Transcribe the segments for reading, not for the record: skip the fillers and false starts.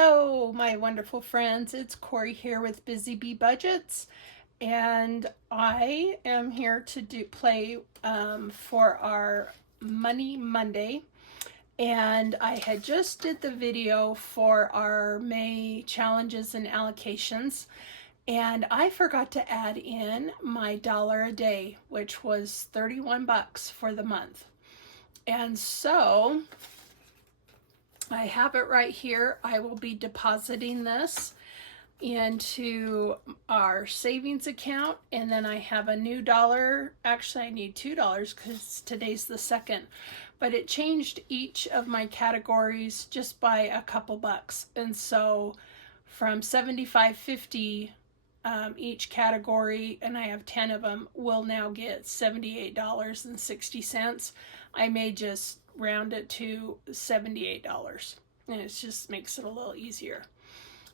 Hello, my wonderful friends. It's Corey here with BusyBeeBudgets, and I am here to play for our Money Monday. And I had just did the video for our May challenges and allocations, and I forgot to add in my dollar a day, which was 31 bucks for the month. And so I have it right here. I will be depositing this into our savings account, and then I have a new dollar. Actually, I need $2 because today's the 2nd, but it changed each of my categories just by a couple bucks. And so from $75.50 each category, and I have 10 of them, will now get $78.60. I may just round it to $78, and it just makes it a little easier.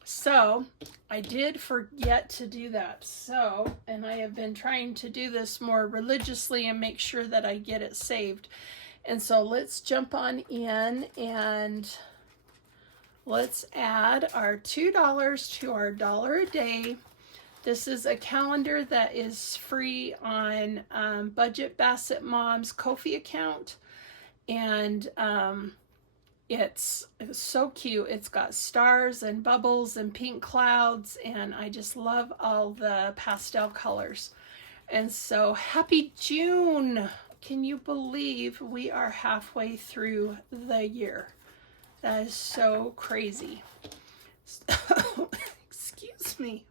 So I did forget to do that, and I have been trying to do this more religiously and make sure that I get it saved. And so let's jump on in and let's add our $2 to our dollar a day. This is a calendar that is free on Budget Basset Mom's Ko-fi account. And it's so cute. It's got stars and bubbles and pink clouds, and I just love all the pastel colors. And so happy June. Can you believe we are halfway through the year? That is so crazy. Excuse me.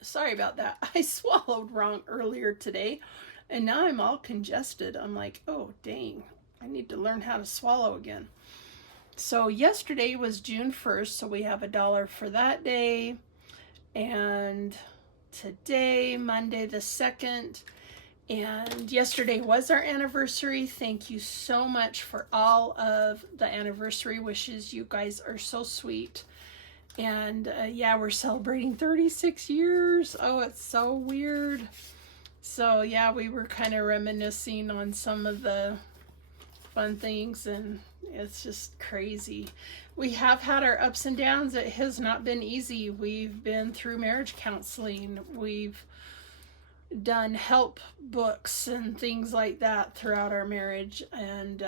Sorry about that. I swallowed wrong earlier today, and now I'm all congested. I'm like, oh dang, I need to learn how to swallow again. So yesterday was June 1st, so we have $1 for that day. And today, Monday the 2nd, and yesterday was our anniversary. Thank you so much for all of the anniversary wishes. You guys are so sweet. And yeah, we're celebrating 36 years. Oh, it's so weird. So yeah, we were kind of reminiscing on some of the fun things, and it's just crazy. We have had our ups and downs. It has not been easy. We've been through marriage counseling. We've done help books and things like that throughout our marriage, and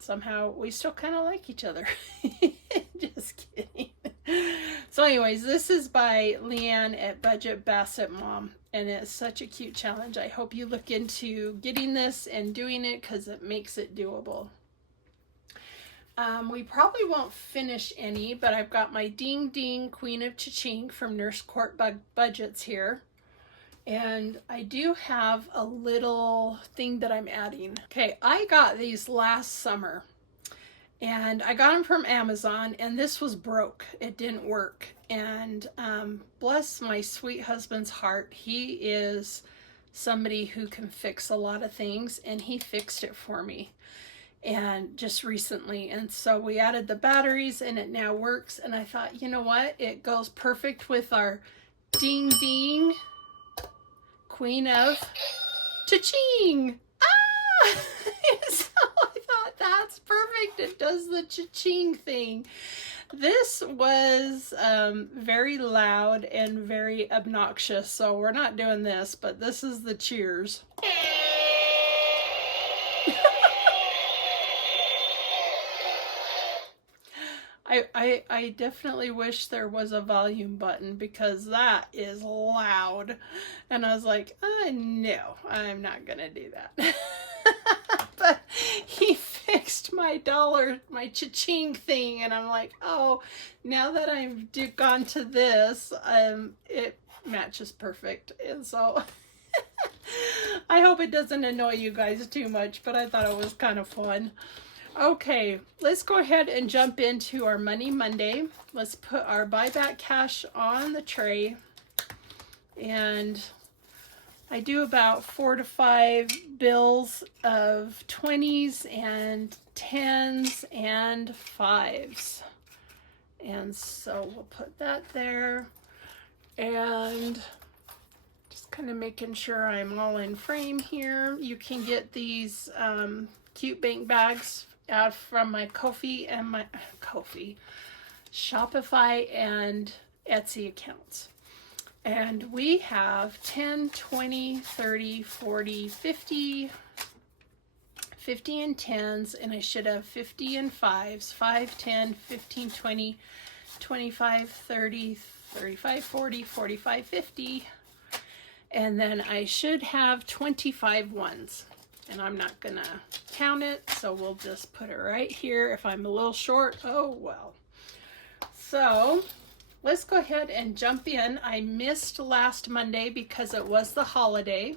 somehow we still kind of like each other. Just kidding. So anyways, this is by Leanne at Budget Basset Mom, and it's such a cute challenge. I hope you look into getting this and doing it because it makes it doable. We probably won't finish any, but I've got my Ding Ding Queen of Cha-Ching from Nurse Court Budgets here. And I do have a little thing that I'm adding. Okay, I got these last summer, and I got them from Amazon, and this was broke. It didn't work. And bless my sweet husband's heart, he is somebody who can fix a lot of things, and he fixed it for me, and just recently. And so we added the batteries, and it now works. And I thought, you know what? It goes perfect with our Ding Ding Queen of Cha-Ching. Ah! So I thought that's perfect. It does the Cha-Ching thing. This was very loud and very obnoxious, so we're not doing this, but this is the cheers. I definitely wish there was a volume button because that is loud. And I was like, no, I'm not gonna do that. But he fixed my Cha-Ching thing, and I'm like, oh, now that I've gone to this, it matches perfect. And so I hope it doesn't annoy you guys too much, but I thought it was kind of fun. Okay, let's go ahead and jump into our Money Monday. Let's put our buyback cash on the tray. And I do about 4 to 5 bills of 20s and 10s and 5s. And so we'll put that there. And just kind of making sure I'm all in frame here. You can get these cute bank bags from my Ko-fi and my Shopify and Etsy accounts. And we have 10, 20, 30, 40, 50, 50 and 10s, and I should have 50 and 5s, 5, 10, 15, 20, 25, 30, 35, 40, 45, 50. And then I should have 25 ones. And I'm not gonna count it, so we'll just put it right here. If I'm a little short, oh well. So let's go ahead and jump in. I missed last Monday because it was the holiday,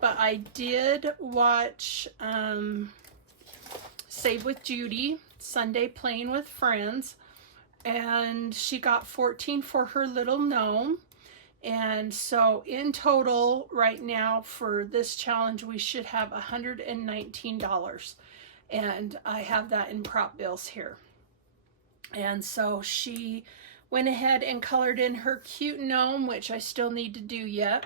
but I did watch Save with Judy, Sunday Playing with Friends, and she got 14 for her little gnome. And so in total right now for this challenge, we should have $119. And I have that in prop bills here. And so she went ahead and colored in her cute gnome, which I still need to do yet.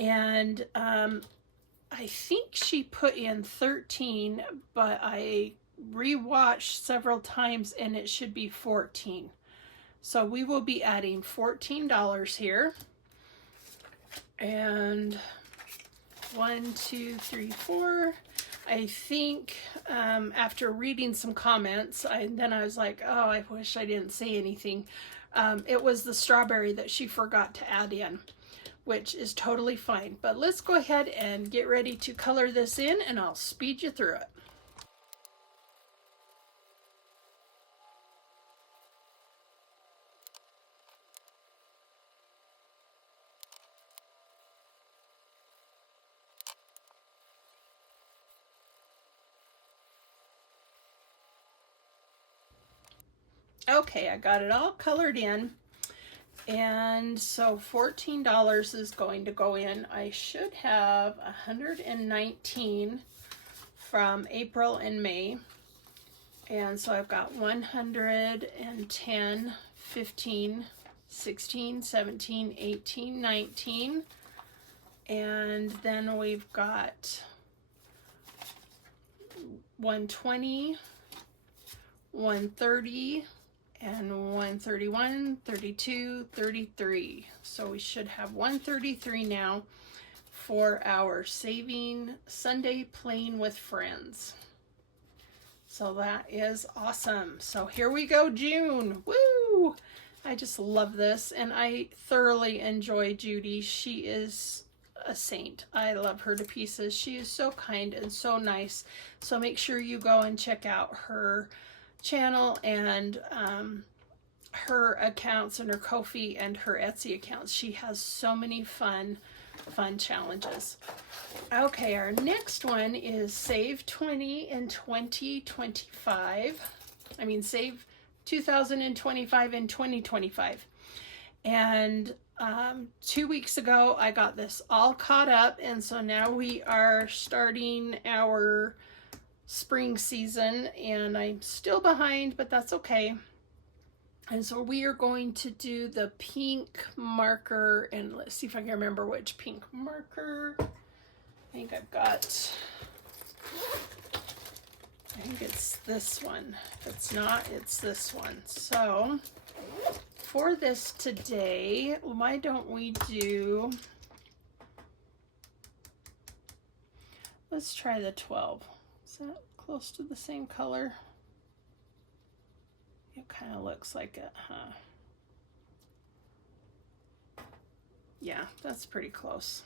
And I think she put in 13, but I rewatched several times and it should be 14. So we will be adding $14 here. And 1, 2, 3, 4. I think after reading some comments, then I was like, oh, I wish I didn't say anything. It was the strawberry that she forgot to add in, which is totally fine. But let's go ahead and get ready to color this in, and I'll speed you through it. Okay, I got it all colored in. And so $14 is going to go in. I should have 119 from April and May. And so I've got 110, 15, 16, 17, 18, 19. And then we've got 120, 130, and 131, 32, 33. So we should have 133 now for our Saving Sunday Playing with Friends. So that is awesome. So here we go, June. Woo! I just love this, and I thoroughly enjoy Judy. She is a saint. I love her to pieces. She is so kind and so nice. So make sure you go and check out her channel and her accounts and her Ko-fi and her Etsy accounts. She has so many fun challenges. Okay, our next one is Save 20 in 2025. I mean, Save 2025 in 2025. And 2 weeks ago, I got this all caught up, and so now we are starting our spring season, and I'm still behind, but that's okay. And so we are going to do the pink marker, and let's see if I can remember which pink marker. I think it's this one. If it's not, it's this one. So for this today, why don't we do, let's try the 12. Is that close to the same color? It kind of looks like it, huh? Yeah, that's pretty close.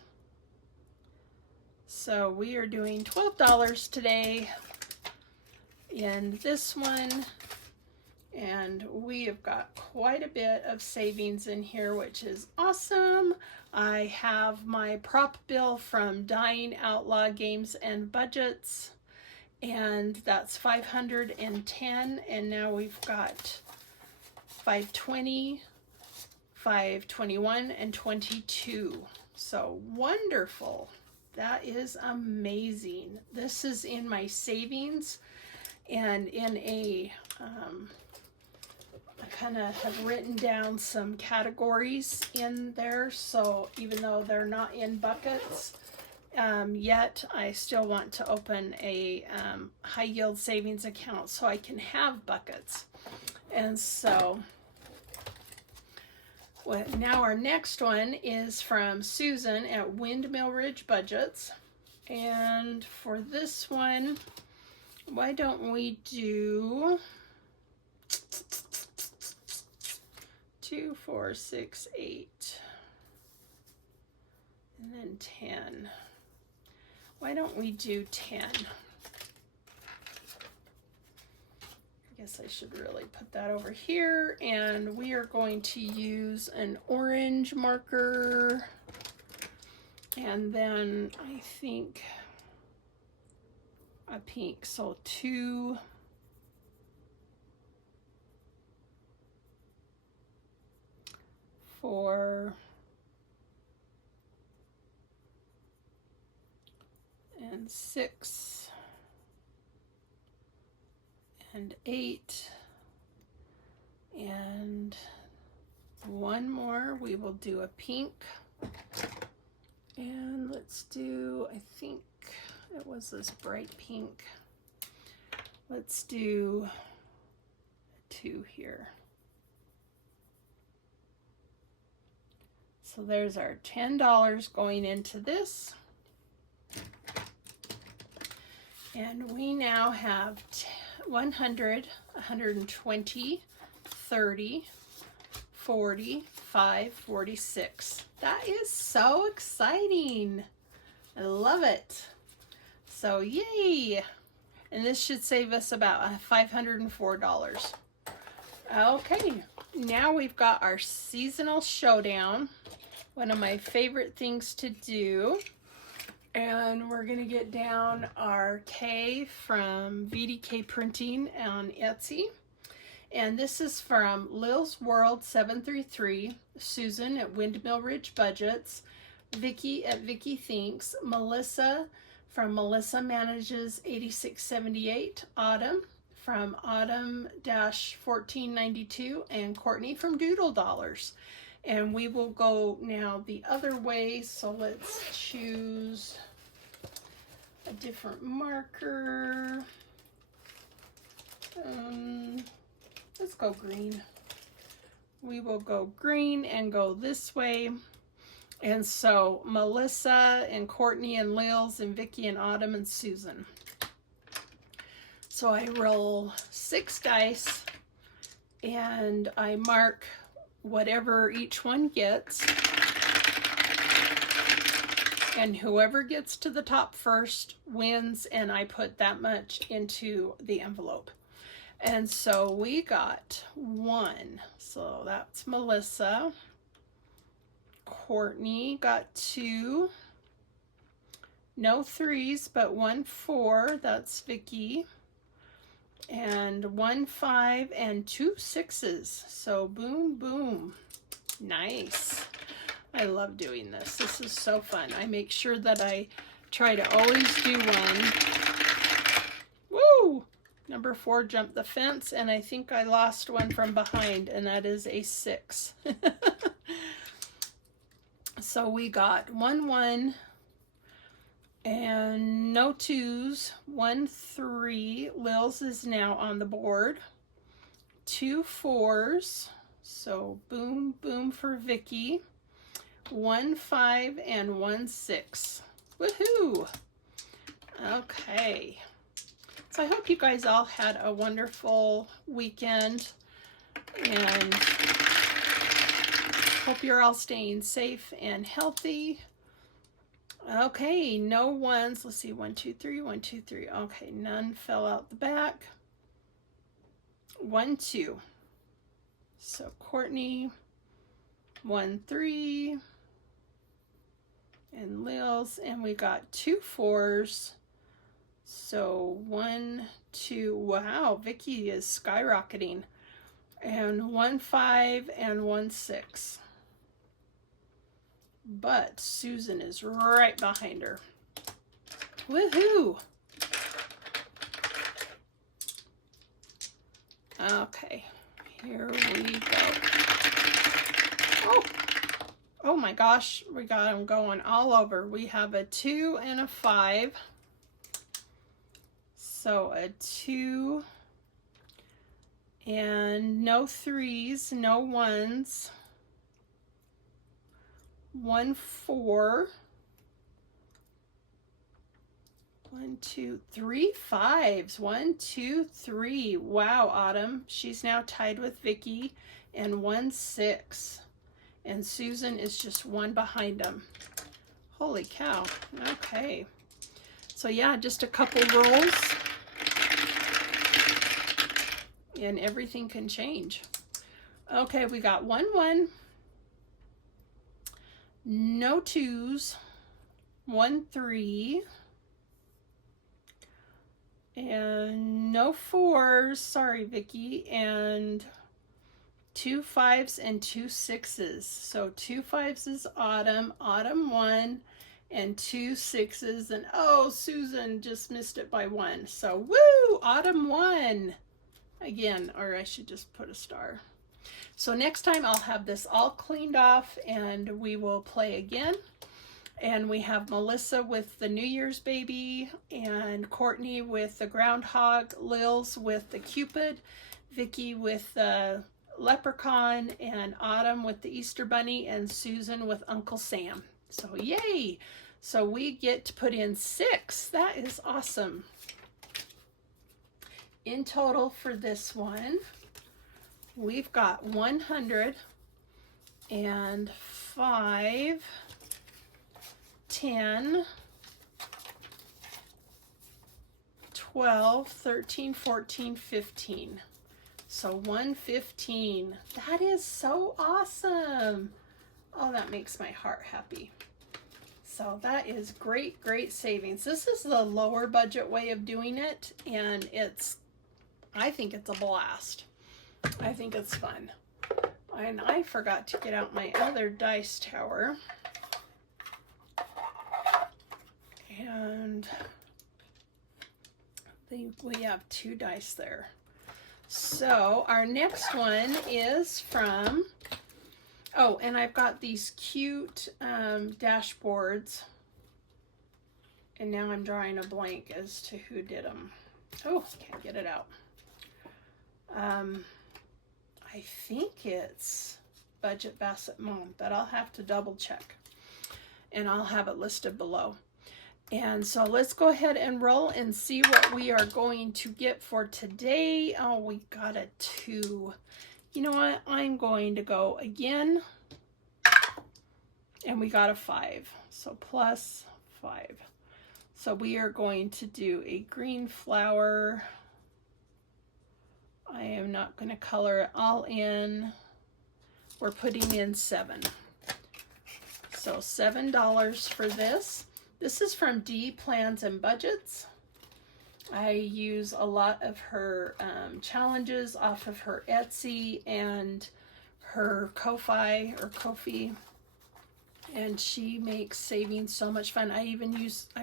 So we are doing $12 today in this one, and we have got quite a bit of savings in here, which is awesome. I have my prop bill from Dying Outlaw Games and Budgets, and that's 510, and now we've got 520, 521, and 22. So wonderful. That is amazing. This is in my savings, and in a I kind of have written down some categories in there, so even though they're not in buckets yet, I still want to open a high yield savings account so I can have buckets. And so now our next one is from Susan at Windmill Ridge Budgets. And for this one, why don't we do 2, 4, 6, 8, and then 10. Why don't we do 10? I guess I should really put that over here, and we are going to use an orange marker, and then I think a pink. So 2, 4, and 6, and 8, and one more. We will do a pink, and let's do, I think it was this bright pink. Let's do 2 here. So there's our $10 going into this. And we now have 100, 120, 30, 40, 5, 46. That is so exciting. I love it. So yay. And this should save us about $504. Okay, now we've got our seasonal showdown. One of my favorite things to do. And we're gonna get down our K from VDK Printing on Etsy. And this is from Lil's World 733, Susan at Windmill Ridge Budgets, Vicky at Vicky Thinks, Melissa from Melissa Manages 8678, Autumn from Autumn-1492, and Courtney from Doodle Dollars. And we will go now the other way, so let's choose a different marker. Let's go green. We will go green and go this way. And so Melissa and Courtney and Lils and Vicky and Autumn and Susan. So I roll 6 dice and I mark whatever each one gets, and whoever gets to the top first wins, and I put that much into the envelope. And so we got 1, so that's Melissa. Courtney got 2, no 3s, but 1 4, that's Vicky. And 1 5 and 2 6s. So boom, boom. Nice. I love doing this. This is so fun. I make sure that I try to always do one. Woo! Number 4 jumped the fence, and I think I lost one from behind, and that is a 6. So we got 1 1. And no 2s, 1 3. Lils is now on the board. 2 4s. So boom, boom for Vicky. 1 5 and 1 6. Woohoo! Okay. So I hope you guys all had a wonderful weekend, and hope you're all staying safe and healthy. Okay, no 1s. Let's see, 1 2 3, 1 2 3. Okay, none fell out the back. 1 2. So Courtney, 1 3, and Lils, and we got 2 4s. So 1 2. Wow, Vicky is skyrocketing. And 1 5 and 1 6. But Susan is right behind her. Woohoo! Okay, here we go. Oh my gosh, we got them going all over. We have a 2 and a 5. So a 2 and no 3s, no 1s, 1 4, 1 2 3 5s, 1 2 3. Wow, Autumn, she's now tied with Vicky, and 1 6, and Susan is just 1 behind them. Holy cow. Okay, so yeah, just a couple rolls and everything can change. Okay, we got 1 1, no 2s, 1 3, and no 4s, sorry Vicky, and 2 5s and 2 6s. So 2 5s is Autumn, Autumn 1, and 2 6s, and oh, Susan just missed it by 1. So woo, Autumn 1 again, or I should just put a star. So next time I'll have this all cleaned off and we will play again. And we have Melissa with the New Year's baby, and Courtney with the groundhog, Lils with the Cupid, Vicky with the leprechaun, and Autumn with the Easter bunny, and Susan with Uncle Sam. So yay! So we get to put in 6. That is awesome. In total for this one, we've got 105, 10, 12, 13, 14, 15. So 115. That is so awesome. Oh, that makes my heart happy. So that is great, great savings. This is the lower budget way of doing it, and I think it's a blast. I think it's fun. And I forgot to get out my other dice tower. And I think we have 2 dice there. So our next one is from, oh, and I've got these cute dashboards. And now I'm drawing a blank as to who did them. Oh, can't get it out. I think it's Budget Bassett Mom, but I'll have to double check. And I'll have it listed below. And so let's go ahead and roll and see what we are going to get for today. Oh, we got a 2. You know what? I'm going to go again. And we got a 5. So plus 5. So we are going to do a green flower. I am not going to color it all in. We're putting in 7. So $7 for this. This is from Dee Plans and Budgets. I use a lot of her challenges off of her Etsy and her Ko-Fi or Ko-Fi. And she makes saving so much fun. I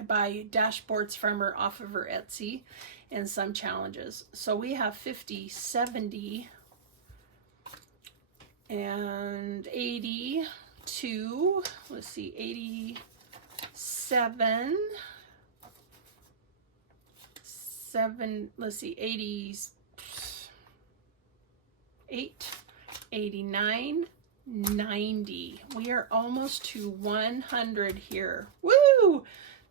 buy dashboards from her off of her Etsy and some challenges. So we have 50, 70, and 82. Let's see, 87, 88, 89, 90. We are almost to 100 here. Woo!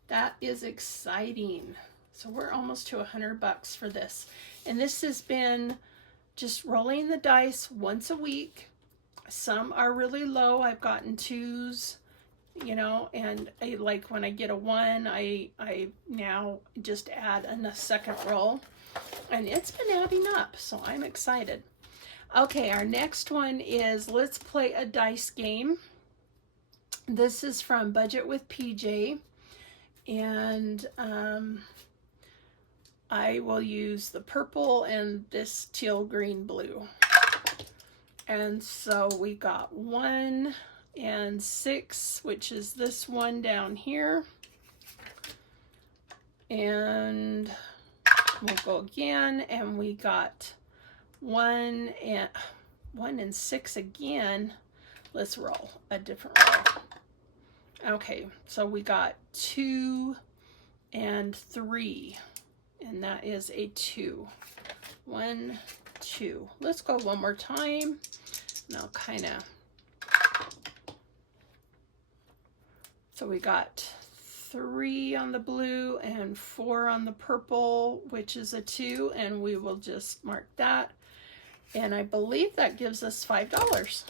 That is exciting. So we're almost to $100 for this. And this has been just rolling the dice once a week. Some are really low. I've gotten 2s, you know, and like when I get a 1, I now just add a second roll. And it's been adding up, so I'm excited. Okay, our next one is let's play a dice game. This is from Budget with PJ, and I will use the purple and this teal, green, blue. And so we got 1 and 6, which is this one down here. And we'll go again, and we got 1 and 6 again. Let's roll a different roll. Okay, so we got 2 and 3, and that is a 2. 1, 2. Let's go one more time. And I'll kind of, so we got 3 on the blue and 4 on the purple, which is a 2, and we will just mark that. And I believe that gives us $5.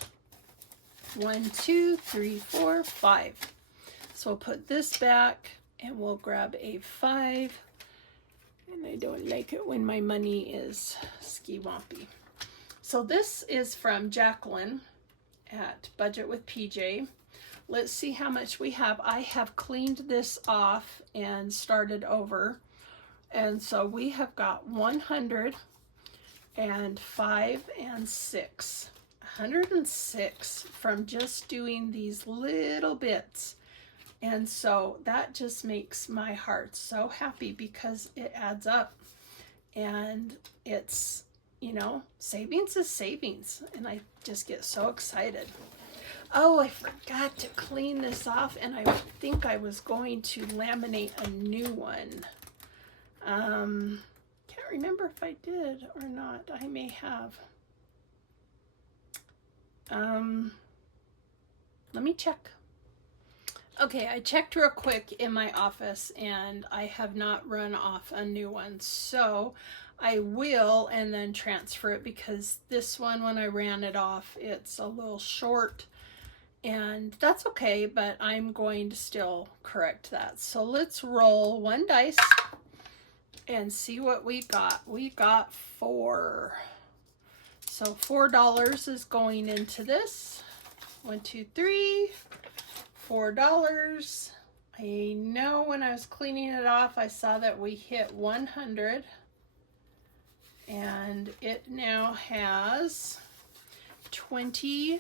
1, 2, 3, 4, 5. So we'll put this back and we'll grab a 5. And I don't like it when my money is ski-wompy. So this is from Jacqueline at Budget with PJ. Let's see how much we have. I have cleaned this off and started over. And so we have got 100 and 5 and 6. 106 from just doing these little bits. And so that just makes my heart so happy because it adds up. And it's, you know, savings is savings. And I just get so excited. Oh, I forgot to clean this off, and I think I was going to laminate a new one. Can't remember if I did or not. I may have. Let me check. Okay, I checked real quick in my office, and I have not run off a new one. So I will, and then transfer it, because this one, when I ran it off, it's a little short. And that's okay, but I'm going to still correct that. So let's roll 1 dice and see what we got. We got 4. So $4 is going into this. 1, 2, 3, $4. I know when I was cleaning it off, I saw that we hit 100. And it now has 20,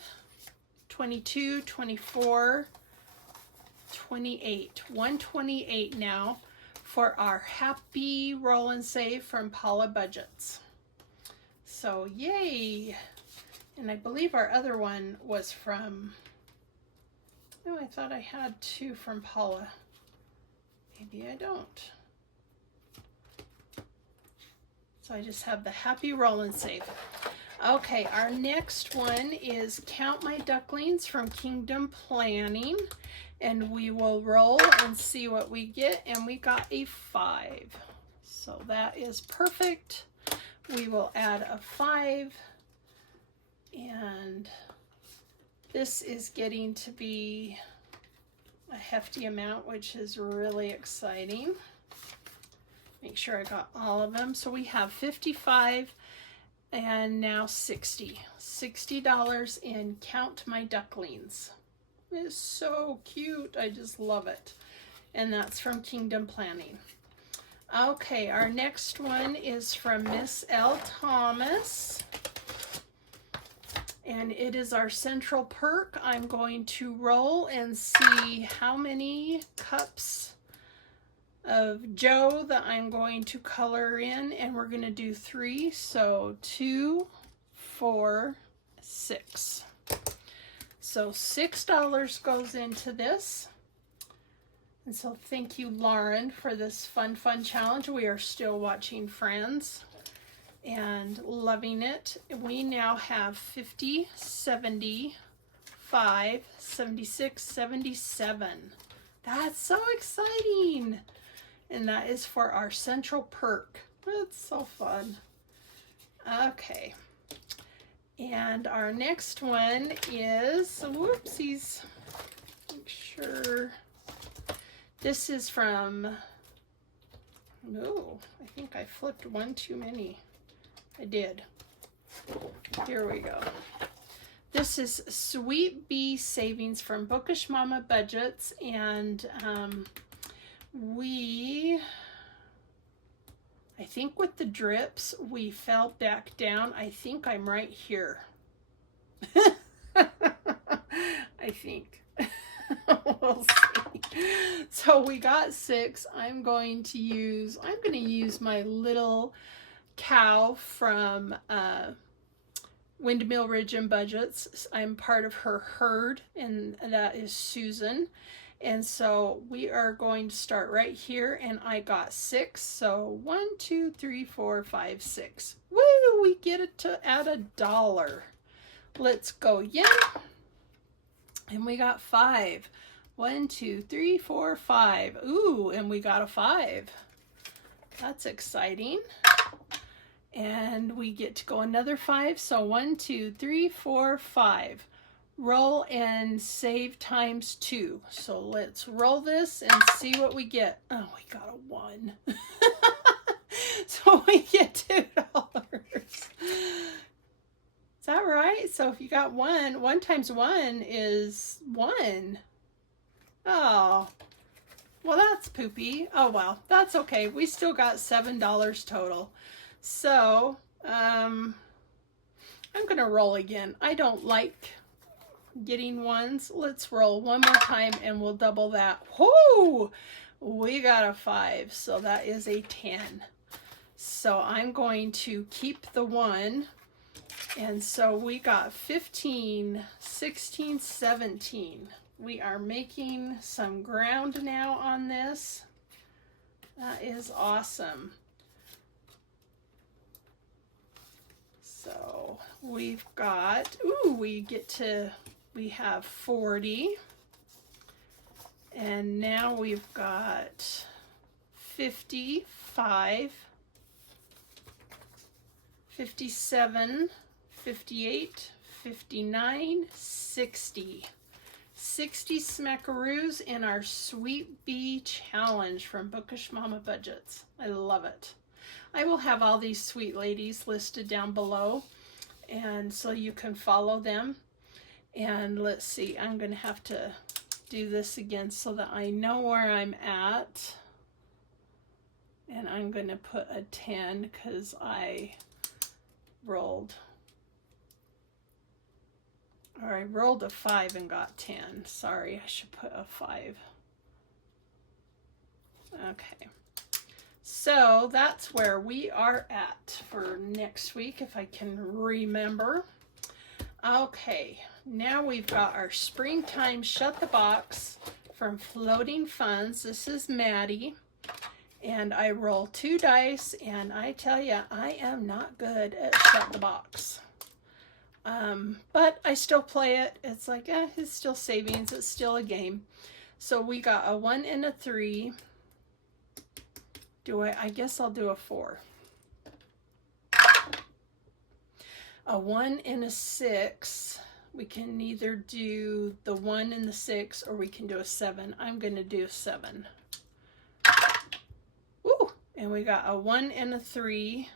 22, 24, 28. 128 now for our happy roll and save from Paula Budgets. So yay! And I believe our other one was from, oh, I thought I had 2 from Paula. Maybe I don't. So I just have the happy roll and save. Okay, our next one is Count My Ducklings from Kingdom Planning, and we will roll and see what we get, and we got a 5. So that is perfect. We will add a 5, and this is getting to be a hefty amount, which is really exciting. Make sure I got all of them. So we have 55 and now 60. $60 in Count My Ducklings. It's so cute. I just love it. And that's from Kingdom Planning. Okay, our next one is from Miss L. Thomas. And it is our central perk. I'm going to roll and see how many cups of Joe that I'm going to color in, and we're going to do 3. So 2, 4, 6. So $6 goes into this. And so thank you, Lauren, for this fun challenge. We are still watching Friends and loving it. We now have 50, 75, 76, 77. That's so exciting. And that is for our central perk. That's so fun. Okay. And our next one is, whoopsies. Make sure. This is from, oh, I think I flipped one too many. I did. Here we go. This is Sweet Bee Savings from Bookish Mama Budgets, and I think with the drips, we fell back down. I think I'm right here. I think. We'll see. So we got 6. I'm going to use my little cow from Windmill Ridge and Budgets. I'm part of her herd, and that is Susan. And so we are going to start right here, and I got 6. So 1, 2, 3, 4, 5, 6. Woo! Woo! We get it to add $1. Let's go again. And we got 5. 1, 2, 3, 4, 5. Ooh, and we got a 5. That's exciting. And we get to go another 5. So 1, 2, 3, 4, 5. Roll and save times 2. So let's roll this and see what we get. Oh, we got a 1. So we get $2. Is that right? So if you got 1 times 1 is 1. Oh, well, that's poopy. Oh, well, that's okay. We still got $7 total. So I'm going to roll again. I don't like getting 1s. Let's roll one more time and we'll double that. Whoo! We got a 5. So that is a 10. So I'm going to keep the 1. And so we got 15, 16, 17. We are making some ground now on this. That is awesome. So we've got, ooh, we have 40. And now we've got 55, 57, 58, 59, 60. 60 smackaroos in our Sweet Bee Challenge from Bookish Mama Budgets. I love it. I will have all these sweet ladies listed down below, and so you can follow them. And let's see, I'm going to have to do this again so that I know where I'm at. And I'm going to put a 10 because I rolled a 5 and got 10. Sorry, I should put a 5. Okay. So that's where we are at for next week, if I can remember. Okay, now we've got our springtime shut the box from Floating Funds. This is Maddie, and I roll 2 dice, and I tell you, I am not good at shut the box. But I still play it. It's like, it's still savings. It's still a game. So we got a 1 and a 3. I guess I'll do a 4. A 1 and a 6. We can either do the 1 and the 6, or we can do a 7. I'm going to do a 7. Ooh, and we got a 1 and a 3,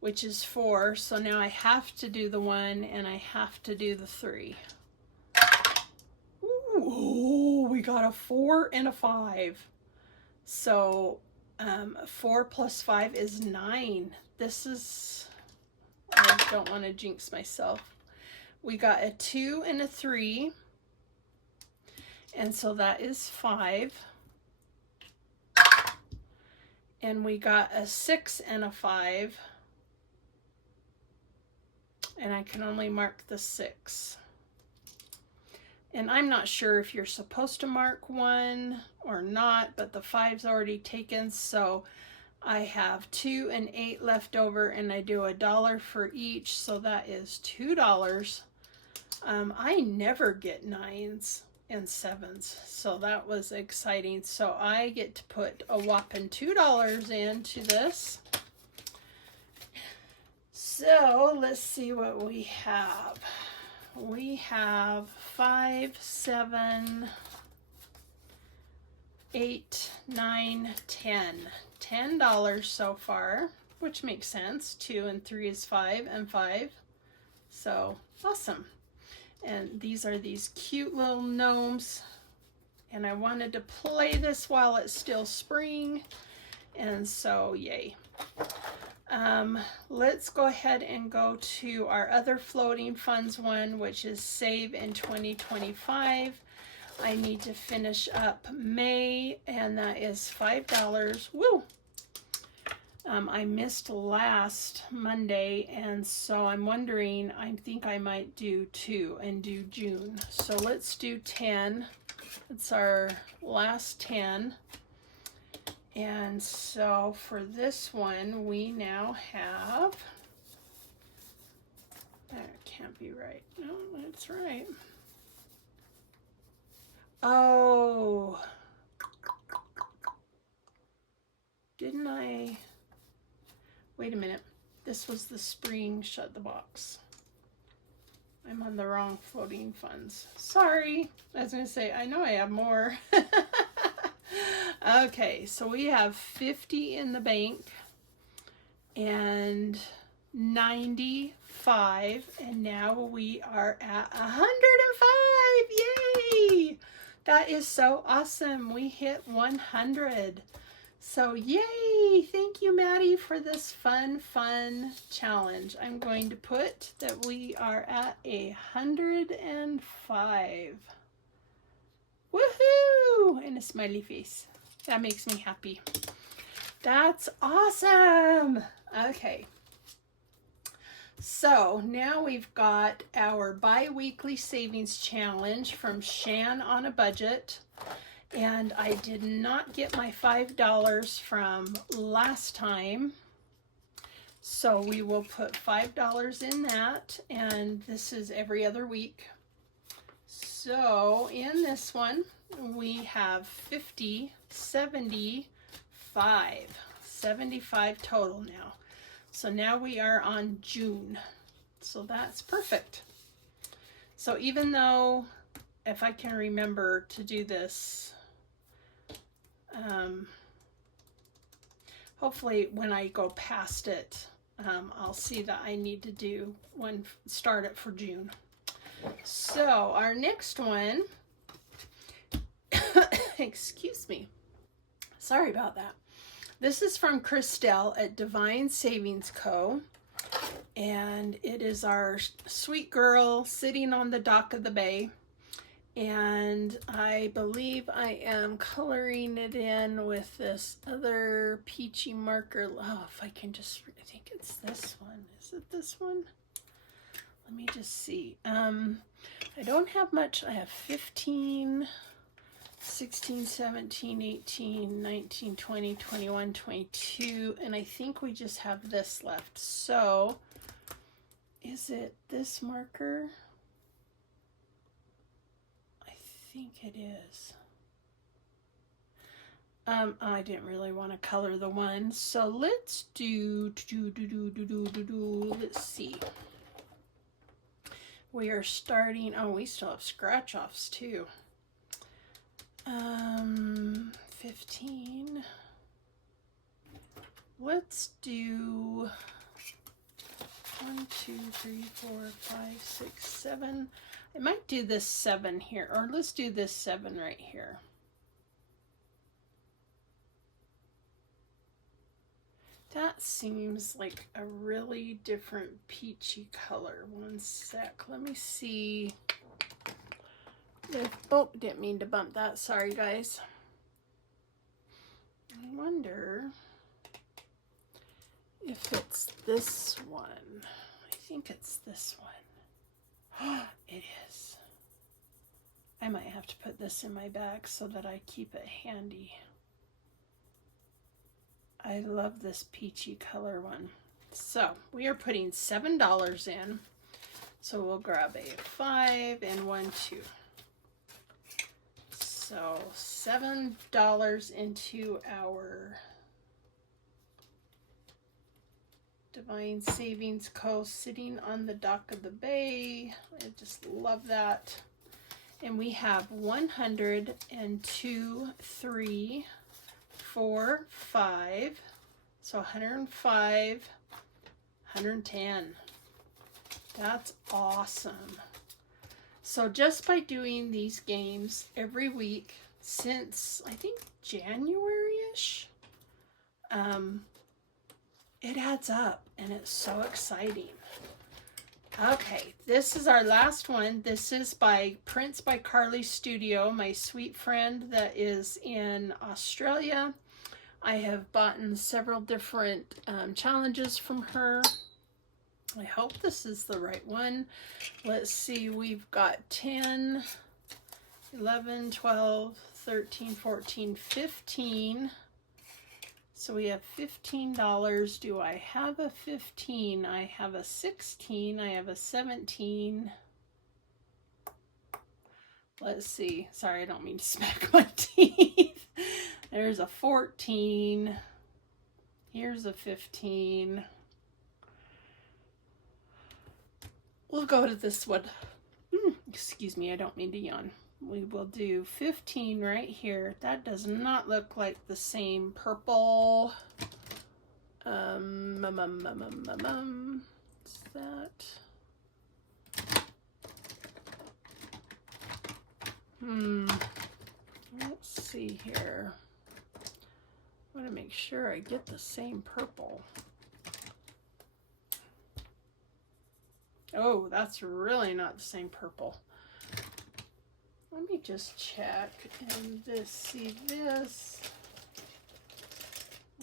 which is 4. So now I have to do the 1 and I have to do the 3. Ooh, we got a 4 and a 5. So 4 plus 5 is 9. This is, I don't want to jinx myself. We got a 2 and a 3. And so that is 5. And we got a 6 and a 5. And I can only mark the 6. And I'm not sure if you're supposed to mark 1 or not, but the 5's already taken, so I have 2 and 8 left over, and I do $1 for each, so that is $2. I never get 9s and 7s, so that was exciting. So I get to put a whopping $2 into this. So let's see what we have. We have 5, 7, 8, 9, 10. $10 so far, which makes sense. 2 and 3 is 5 and 5. So awesome. And these are these cute little gnomes. And I wanted to play this while it's still spring. And so yay. Let's go ahead and go to our other Floating Funds one, which is Save in 2025. I need to finish up May, and that is $5. Woo! I missed last Monday, and so I'm wondering, I think I might do 2 and do June. So let's do 10. It's our last 10. And so for this one, we now have can't be right. No, that's right. Oh. Didn't I? Wait a minute. This was the spring shut the box. I'm on the wrong floating funds. Sorry. I was going to say, I know I have more. Okay, so we have 50 in the bank and 95, and now we are at 105. Yay! That is so awesome. We hit 100. So yay! Thank you, Maddie, for this fun challenge. I'm going to put that we are at 105. Woohoo! And a smiley face. That makes me happy. That's awesome! Okay. So now we've got our bi-weekly savings challenge from Shan on a Budget. And I did not get my $5 from last time. So we will put $5 in that. And this is every other week. So in this one, we have 50, 75 total now. So now we are on June. So that's perfect. So even though, if I can remember to do this, hopefully when I go past it, I'll see that I need to do one, start it for June. So our next one, excuse me, sorry about that. This is from Christelle at Divine Savings Co. And it is our sweet girl sitting on the dock of the bay. And I believe I am coloring it in with this other peachy marker. Oh, if I can just, I think it's this one. Is it this one? Let me just see. I don't have much. I have 15, 16, 17, 18, 19, 20, 21, 22, and I think we just have this left. So, is it this marker? I think it is. I didn't really want to color the one, so let's do, let's see. We are starting, oh, we still have scratch-offs too. 15. Let's do 1, 2, 3, 4, 5, 6, 7. I might do this 7 here, or let's do this 7 right here. That seems like a really different peachy color. One sec, let me see. Oh, didn't mean to bump that. Sorry, guys. I wonder if it's this one. I think it's this one. It is. I might have to put this in my bag so that I keep it handy. I love this peachy color one. So we are putting $7 in. So we'll grab a 5 and 1, 2. So $7 into our Divine Savings Co. sitting on the dock of the bay. I just love that. And we have 102, 3, 4, 5. So 105, 110. That's awesome. So just by doing these games every week since I think January-ish, it adds up and it's so exciting. Okay, this is our last one. This is by Prints by Carly Studio, my sweet friend that is in Australia. I have bought several different challenges from her. I hope this is the right one. Let's see, we've got 10, 11, 12, 13, 14, 15. So we have $15. Do I have a 15? I have a 16. I have a 17. Let's see. Sorry, I don't mean to smack my teeth. There's a 14. Here's a 15. We'll go to this one. Excuse me, I don't mean to yawn. We will do 15 right here. That does not look like the same purple. What's that? Let's see here. I want to make sure I get the same purple. Oh, that's really not the same purple. Let me just check and see this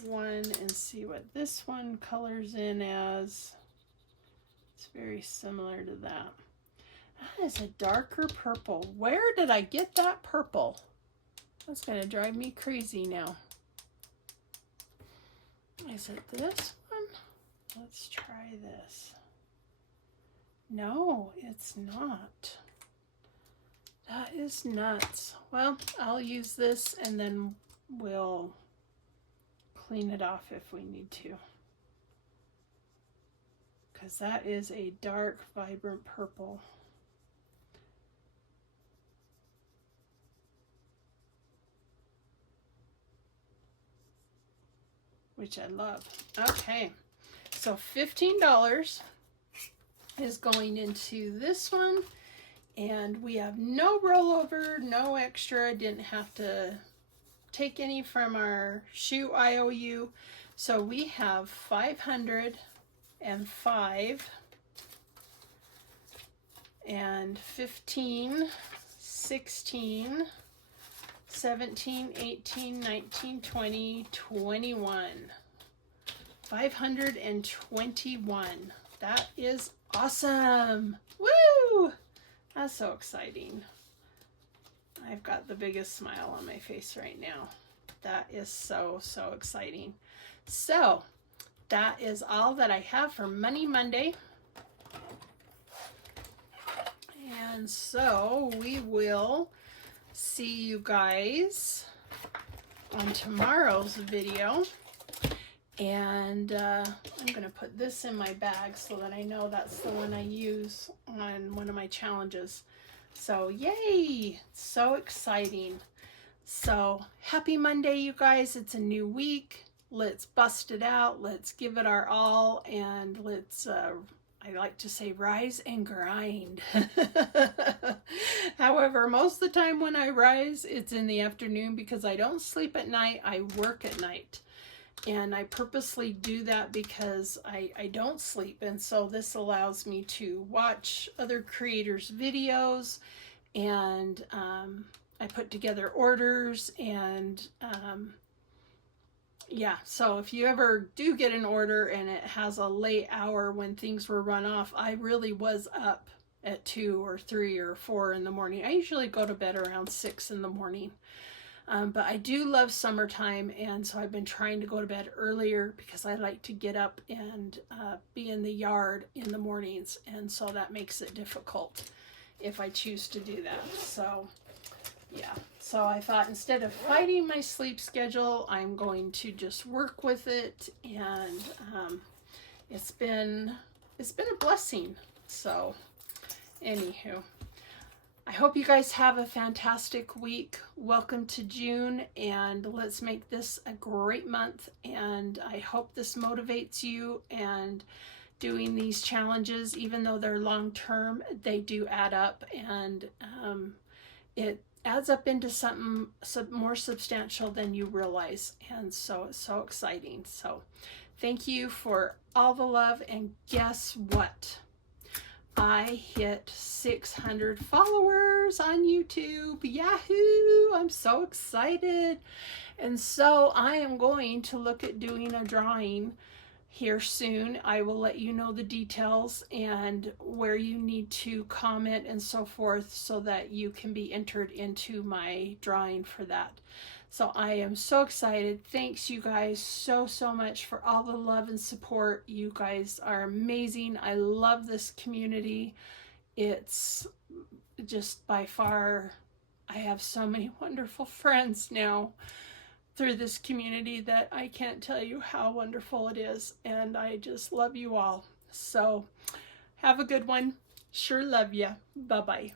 one and see what this one colors in as. It's very similar to that. That is a darker purple. Where did I get that purple? That's going to drive me crazy now. Is it this one? Let's try this. No, it's not. That is nuts. Well, I'll use this and then we'll clean it off if we need to. Because that is a dark, vibrant purple. Which I love. Okay, so $15 is going into this one. And we have no rollover, no extra. I didn't have to take any from our shoe IOU. So we have 505 and 15, 16, 17, 18, 19, 20, 21. 521. That is awesome. Woo! That's so exciting. I've got the biggest smile on my face right now. That is so, so exciting. So that is all that I have for Money Monday. And so we will see you guys on tomorrow's video. And I'm going to put this in my bag so that I know that's the one I use on one of my challenges. So yay! So exciting. So happy Monday, you guys. It's a new week. Let's bust it out. Let's give it our all. And let's, I like to say, rise and grind. However, most of the time when I rise, it's in the afternoon because I don't sleep at night. I work at night. And I purposely do that because I don't sleep. And so this allows me to watch other creators' videos, and I put together orders, and yeah, so if you ever do get an order and it has a late hour when things were run off, I really was up at 2 or 3 or 4 in the morning. I usually go to bed around 6 in the morning. But I do love summertime, and so I've been trying to go to bed earlier because I like to get up and be in the yard in the mornings, and so that makes it difficult if I choose to do that. So yeah, so I thought instead of fighting my sleep schedule, I'm going to just work with it, and it's been a blessing. So anywho, I hope you guys have a fantastic week. Welcome to June, and let's make this a great month. And I hope this motivates you, and doing these challenges, even though they're long term, they do add up, and it adds up into something more substantial than you realize. And so it's so exciting. So thank you for all the love, and guess what? I hit 600 followers on YouTube. Yahoo! I'm so excited. And so I am going to look at doing a drawing here soon. I will let you know the details and where you need to comment and so forth so that you can be entered into my drawing for that. So I am so excited. Thanks you guys so much for all the love and support. You guys are amazing. I love this community. It's just by far, I have so many wonderful friends now through this community that I can't tell you how wonderful it is. And I just love you all. So have a good one. Sure love ya. Bye-bye.